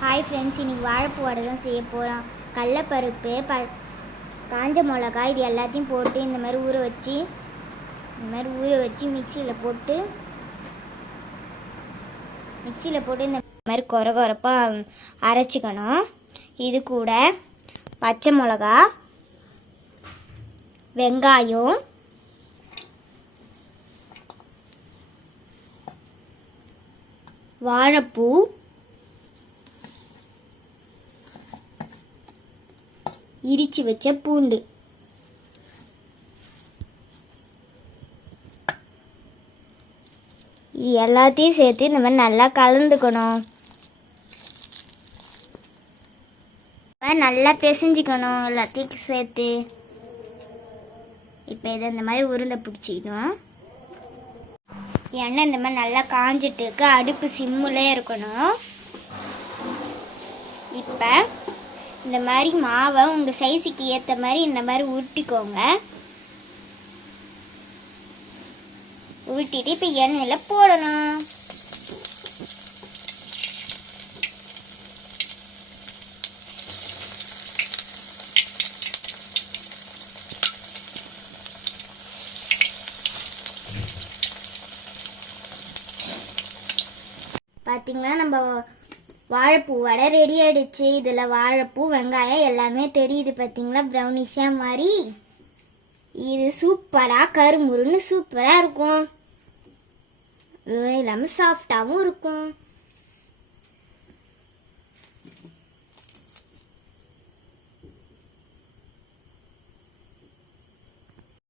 Hi friends இன்றைக்கி வாழைப்பூ வடை தான் செய்ய போகிறோம் கடலப்பருப்பு ப காஞ்ச மிளகா இது எல்லாத்தையும் போட்டு இந்த மாதிரி ஊற வச்சு இந்த மாதிரி ஊற வச்சு மிக்சியில் போட்டு மிக்சியில் போட்டு இந்த மாதிரி கொர கொரப்பாக அரைச்சிக்கணும். இது கூட பச்சை மிளகா வெங்காயம் வாழைப்பூ இடிச்சு வச்ச பூண்டு. இது எல்லாத்தையும் சேர்த்து இந்த மாதிரி நல்லா கலந்துக்கணும். நல்லா பிசைஞ்சிக்கணும் எல்லாத்தையும் சேர்த்து. இப்போ இதை இந்த மாதிரி உருண்டை பிடிச்சிக்கணும். எண்ணெய் இந்த மாதிரி நல்லா காஞ்சிட்டு இருக்கு. அடுப்பு சிம்முலே இருக்கணும். இப்போ இந்த மாதிரி மாவை உங்கள் சைஸுக்கு ஏற்ற மாதிரி இந்த மாதிரி உருட்டிக்கோங்க உருட்டிட்டு இப்போ எண்ணெயில் போடணும். பார்த்தீங்களா நம்ம வாழைப்பூ வடை ரெடி ஆயிடுச்சு. இதில் வாழைப்பூ வெங்காயம் எல்லாமே தெரியுது பார்த்தீங்களா ப்ரௌனிஷாக மாதிரி இது சூப்பராக கருமுருன்னு சூப்பராக இருக்கும். அதுவும் இல்லாமல் சாஃப்டாகவும் இருக்கும்.